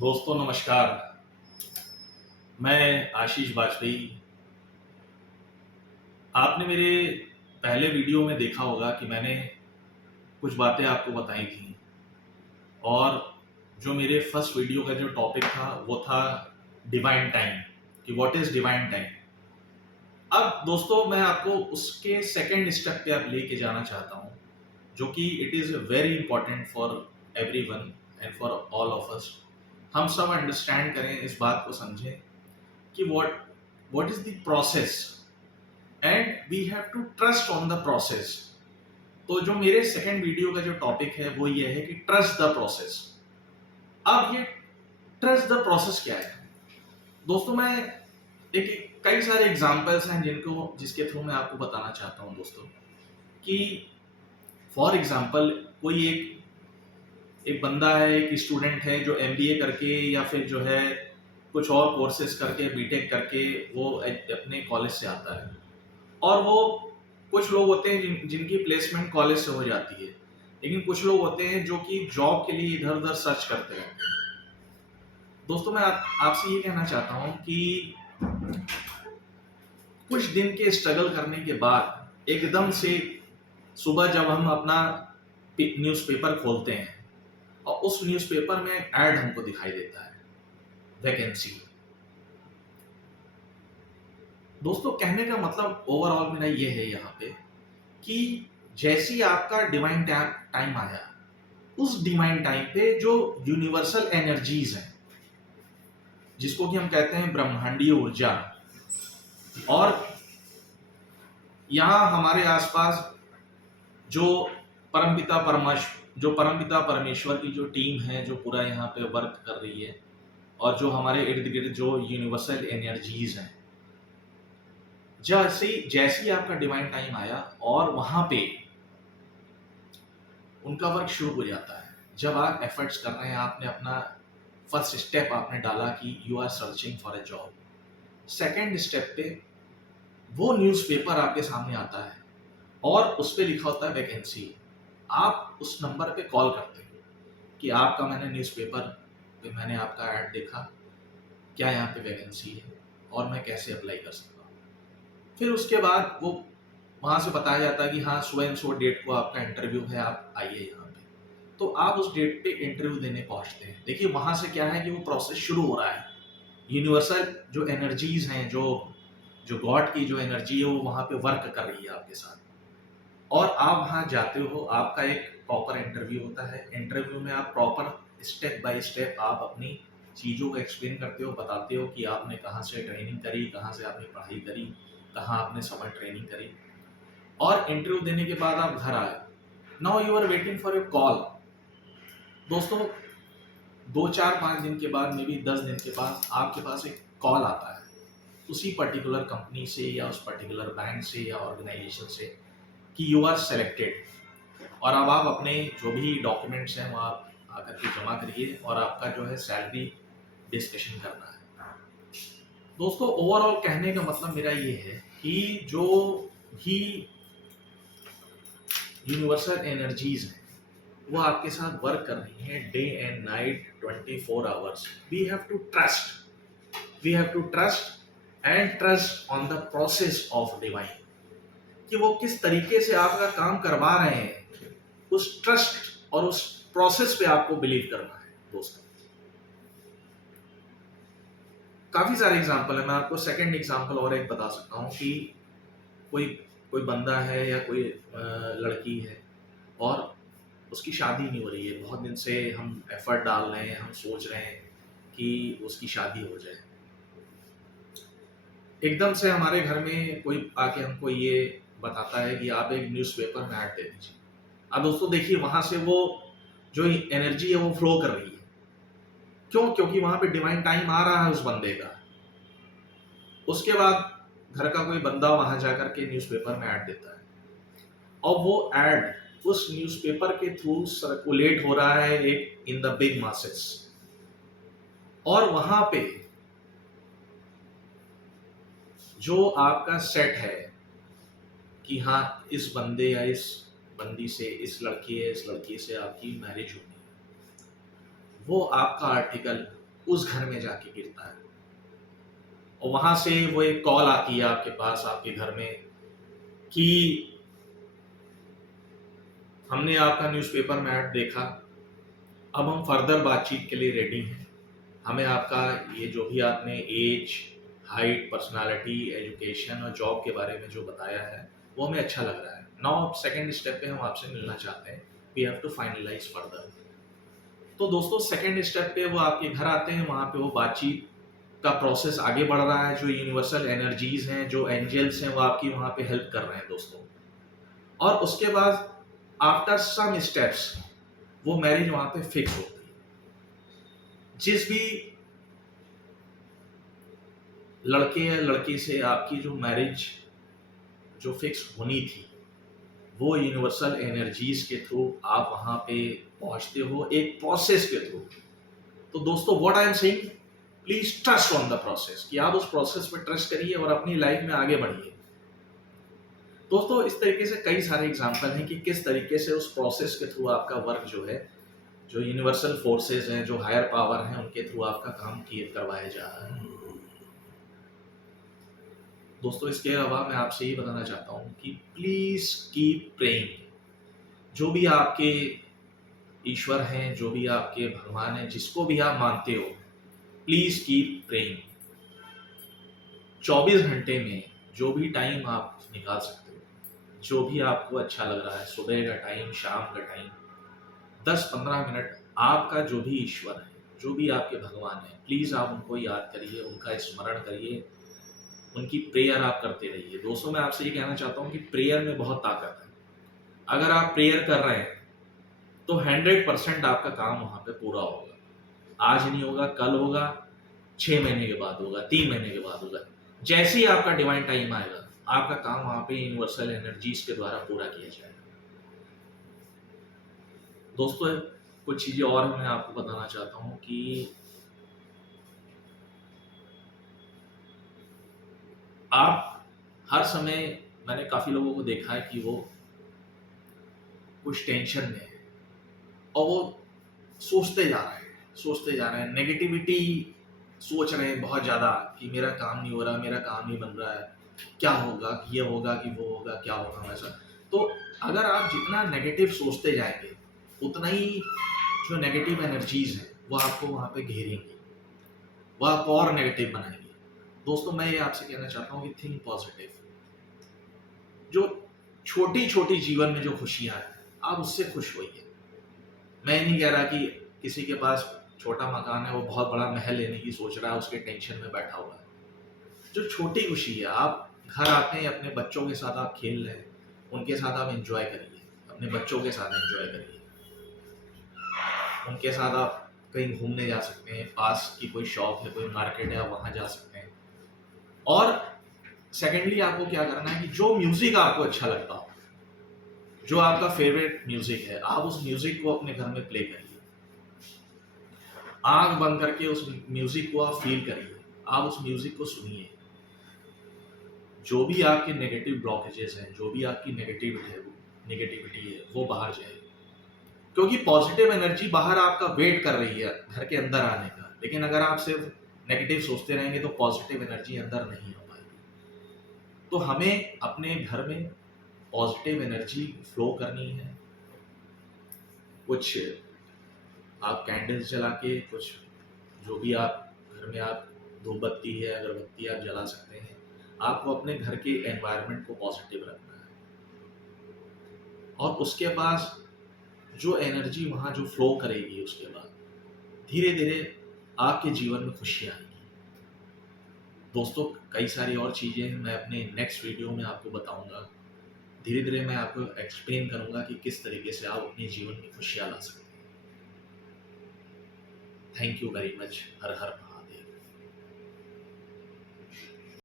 दोस्तों नमस्कार। मैं आशीष बाजपेयी। आपने मेरे पहले वीडियो में देखा होगा कि मैंने कुछ बातें आपको बताई थी और जो मेरे फर्स्ट वीडियो का जो टॉपिक था वो था डिवाइन टाइम, कि व्हाट इज डिवाइन टाइम। अब दोस्तों मैं आपको उसके सेकंड स्टेप पे आप लेके जाना चाहता हूँ, जो कि it is very important for everyone and for all of us. हम सब अंडरस्टैंड करें, इस बात को समझें कि what is the process and we have to trust on the process. तो जो मेरे सेकंड वीडियो का जो टॉपिक है वो ये है कि ट्रस्ट द प्रोसेस। अब ये ट्रस्ट द प्रोसेस क्या है दोस्तों? मैं एक कई सारे एग्जांपल्स हैं जिसके थ्रू मैं आपको बताना चाहता हूं दोस्तों, कि फॉर एग्जांपल कोई एक बंदा है, एक स्टूडेंट है जो एमबीए करके या फिर जो है कुछ और कोर्सेज करके बीटेक करके वो अपने कॉलेज से आता है, और वो कुछ लोग होते हैं जिनकी प्लेसमेंट कॉलेज से हो जाती है, लेकिन कुछ लोग होते हैं जो कि जॉब के लिए इधर उधर सर्च करते रहते हैं। दोस्तों मैं आपसे ये कहना चाहता हूँ कि कुछ दिन के स्ट्रगल करने के बाद एकदम से सुबह जब हम अपना न्यूज़पेपर खोलते हैं और उस न्यूज़पेपर में ऐड हमको दिखाई देता है, वैकेंसी। दोस्तों कहने का मतलब ओवरऑल मेरा ये है यहाँ पे कि जैसे ही आपका डिवाइन टाइम आया, उस डिवाइन टाइम पे जो यूनिवर्सल एनर्जीज हैं, जिसको कि हम कहते हैं ब्रह्मांडीय ऊर्जा, और यहाँ हमारे आसपास जो परमपिता परमेश्वर की जो टीम है जो पूरा यहाँ पे वर्क कर रही है, और जो हमारे इर्द गिर्द जो यूनिवर्सल एनर्जीज हैं, जैसे जैसे आपका डिवाइन टाइम आया और वहां पे उनका वर्क शुरू हो जाता है। जब आप एफर्ट्स कर रहे हैं, आपने अपना फर्स्ट स्टेप आपने डाला कि you are searching for a job, second step पे वो न्यूज़पेपर आपके सामने आता है और उस पे लिखा होता है वैकेंसी। आप उस नंबर पे कॉल करते हो कि आपका मैंने न्यूज़पेपर पे मैंने आपका ऐड देखा, क्या यहाँ पे वैकेंसी है और मैं कैसे अप्लाई कर सकता हूँ। फिर उसके बाद वो वहाँ से बताया जाता है कि हाँ सो एंड सो डेट को आपका इंटरव्यू है, आप आइए यहाँ पे। तो आप उस डेट पे इंटरव्यू देने पहुँचते हैं। देखिए वहाँ से क्या है कि वो प्रोसेस शुरू हो रहा है। यूनिवर्सल जो एनर्जीज हैं, जो जो गॉड की जो एनर्जी है, वो वहाँ पे वर्क कर रही है आपके साथ, और आप वहाँ जाते हो। आपका एक प्रॉपर इंटरव्यू होता है। इंटरव्यू में आप प्रॉपर स्टेप बाय स्टेप आप अपनी चीज़ों को एक्सप्लेन करते हो, बताते हो कि आपने कहाँ से ट्रेनिंग करी, कहाँ से आपने पढ़ाई करी, कहाँ आपने समर ट्रेनिंग करी, और इंटरव्यू देने के बाद आप घर आए। Now you are waiting for your call. दोस्तों 2 4 5 दिन के बाद, मे बी 10 दिन के बाद आपके पास एक कॉल आता है उसी पर्टिकुलर कंपनी से या उस पर्टिकुलर बैंक से या ऑर्गेनाइजेशन से कि यू आर सेलेक्टेड, और अब आप अपने जो भी डॉक्यूमेंट्स हैं वो आप आकर के जमा करिए और आपका जो है सैलरी डिस्कशन करना है। दोस्तों ओवरऑल कहने का मतलब मेरा ये है कि जो भी यूनिवर्सल एनर्जीज हैं वो आपके साथ वर्क कर रही हैं day and night 24 hours. We have to trust and trust on the process of divine, कि वो किस तरीके से आपका काम करवा रहे हैं। उस ट्रस्ट और उस प्रोसेस पे आपको बिलीव करना है दोस्तों। काफी सारे एग्जांपल है, मैं आपको सेकंड एग्जांपल और एक बता सकता हूँ कि कोई कोई बंदा है या कोई लड़की है और उसकी शादी नहीं हो रही है। बहुत दिन से हम एफर्ट डाल रहे हैं, हम सोच रहे हैं कि उसकी शादी हो जाए। एकदम से हमारे घर में कोई आके हमको ये बताता है कि आप एक न्यूज़पेपर में ऐड दे दीजिए। अब दोस्तों देखिए वहां से वो जो एनर्जी है वो फ्लो कर रही है। क्यों? क्योंकि वहां पे डिवाइन टाइम आ रहा है उस बंदे का। उसके बाद घर का कोई बंदा वहां जाकर के न्यूज़पेपर में ऐड देता है, और वो ऐड उस न्यूज़पेपर के थ्रू सर्कुलेट हो रहा है एक इन द बिग मासेस, और वहां पे जो आपका सेट है कि हाँ इस बंदे या इस बंदी से, इस लड़की या इस लड़की से आपकी मैरिज होनी है, वो आपका आर्टिकल उस घर में जाके गिरता है और वहां से वो एक कॉल आती है आपके पास, आपके घर में, कि हमने आपका न्यूज़पेपर में ऐड देखा, अब हम फर्दर बातचीत के लिए रेडी हैं। हमें आपका ये जो भी आपने एज, हाइट, पर्सनालिटी, एजुकेशन और जॉब के बारे में जो बताया है वो हमें अच्छा लग रहा है। नाउ सेकंड स्टेप पे हम आपसे मिलना चाहते हैं, we have to finalize further. तो दोस्तों सेकंड स्टेप पे वो आपके घर आते हैं, वहाँ पे वो बातचीत का प्रोसेस आगे बढ़ रहा है। जो यूनिवर्सल एनर्जीज हैं, जो एंजल्स हैं, वो आपकी वहाँ पे हेल्प कर रहे हैं दोस्तों। और उसके बाद आफ्टर सम स्टेप्स वो मैरिज वहाँ पे फिक्स होती है। जिस भी लड़के या लड़की से आपकी जो मैरिज जो फिक्स होनी थी, वो यूनिवर्सल एनर्जीज के थ्रू आप वहाँ पे पहुँचते हो, एक प्रोसेस के थ्रू। तो दोस्तों what I am saying, please trust on the process, कि आप उस प्रोसेस पे ट्रस्ट करिए और अपनी लाइफ में आगे बढ़िए। दोस्तों इस तरीके से कई सारे एग्जाम्पल हैं कि किस तरीके से उस प्रोसेस के थ्रू आपका वर्क जो है, जो यूनिवर्सल फोर्सेस हैं, जो हायर पावर हैं, उनके थ्रू आपका काम किए करवाया जा रहा है। दोस्तों इसके अलावा मैं आपसे ये बताना चाहता हूँ कि प्लीज कीप प्रेइंग। जो भी आपके ईश्वर हैं, जो भी आपके भगवान हैं, जिसको भी आप मानते हो, प्लीज कीप प्रेइंग। 24 घंटे में जो भी टाइम आप निकाल सकते हो, जो भी आपको अच्छा लग रहा है, सुबह का टाइम, शाम का टाइम, 10-15 मिनट आपका जो भी ईश्वर है, जो भी आपके भगवान है, प्लीज आप उनको याद करिए, उनका स्मरण करिए, उनकी प्रेयर आप करते रहिए। दोस्तों मैं आपसे ये कहना चाहता हूँ कि प्रेयर में बहुत ताकत है। अगर आप प्रेयर कर रहे हैं तो 100% आपका काम वहां पे पूरा होगा। आज नहीं होगा, कल होगा, 6 महीने के बाद होगा, 3 महीने के बाद होगा। जैसे ही आपका डिवाइन टाइम आएगा, आपका काम वहां पे यूनिवर्सल एनर्जीज के द्वारा पूरा किया जाएगा। दोस्तों कुछ चीजें और मैं आपको बताना चाहता हूँ कि आप हर समय, मैंने काफी लोगों को देखा है कि वो कुछ टेंशन में है और वो सोचते जा रहे हैं, नेगेटिविटी सोच रहे हैं बहुत ज़्यादा, कि मेरा काम नहीं हो रहा, मेरा काम नहीं बन रहा है, क्या होगा, कि ये होगा कि वो होगा, क्या होगा वैसा। तो अगर आप जितना नेगेटिव सोचते जाएंगे, उतना ही जो नेगेटिव एनर्जीज हैं वो आपको वहाँ पे घेरेंगी, वो आपको और नेगेटिव बनाएंगे। दोस्तों मैं ये आपसे कहना चाहता हूँ कि थिंक पॉजिटिव। जो छोटी छोटी जीवन में जो खुशियाँ हैं, आप उससे खुश होइए। मैं नहीं कह रहा कि किसी के पास छोटा मकान है, वो बहुत बड़ा महल लेने की सोच रहा है, उसके टेंशन में बैठा हुआ है। जो छोटी खुशी है, आप घर आते हैं, अपने बच्चों के साथ आप खेल रहे हैं, उनके साथ आप एंजॉय करिए, अपने बच्चों के साथ एंजॉय करिए, उनके साथ आप कहीं घूमने जा सकते हैं, पास की कोई शॉप है, कोई मार्केट है, आप वहाँ जा सकते हैं। और सेकेंडली आपको क्या करना है कि जो म्यूजिक आपको अच्छा लगता हो, जो आपका फेवरेट म्यूजिक है, आप उस म्यूजिक को अपने घर में प्ले करिए। आंख बंद करके उस म्यूजिक को आप फील करिए, आप उस म्यूजिक को सुनिए। जो भी आपके नेगेटिव ब्लॉकेजेस हैं, जो भी आपकी नेगेटिविटी है वो बाहर जाए, क्योंकि पॉजिटिव एनर्जी बाहर आपका वेट कर रही है घर के अंदर आने का। लेकिन अगर आप सिर्फ नेगेटिव सोचते रहेंगे तो पॉजिटिव एनर्जी अंदर नहीं हो पाएगी। तो हमें अपने घर में पॉजिटिव एनर्जी फ्लो करनी है। कुछ आप कैंडल्स जला के, कुछ जो भी आप घर में आप धूपबत्ती है, अगरबत्ती आप जला सकते हैं। आपको अपने घर के एनवायरनमेंट को पॉजिटिव रखना है और उसके पास जो एनर्जी वहाँ जो फ्लो करेगी, उसके बाद धीरे धीरे आपके जीवन में खुशियाँ आएंगी। दोस्तों कई सारी और चीज़ें मैं अपने नेक्स्ट वीडियो में आपको बताऊंगा। धीरे धीरे मैं आपको एक्सप्लेन करूंगा कि किस तरीके से आप अपने जीवन में खुशियाँ ला सकते हैं। Thank you very much. Her her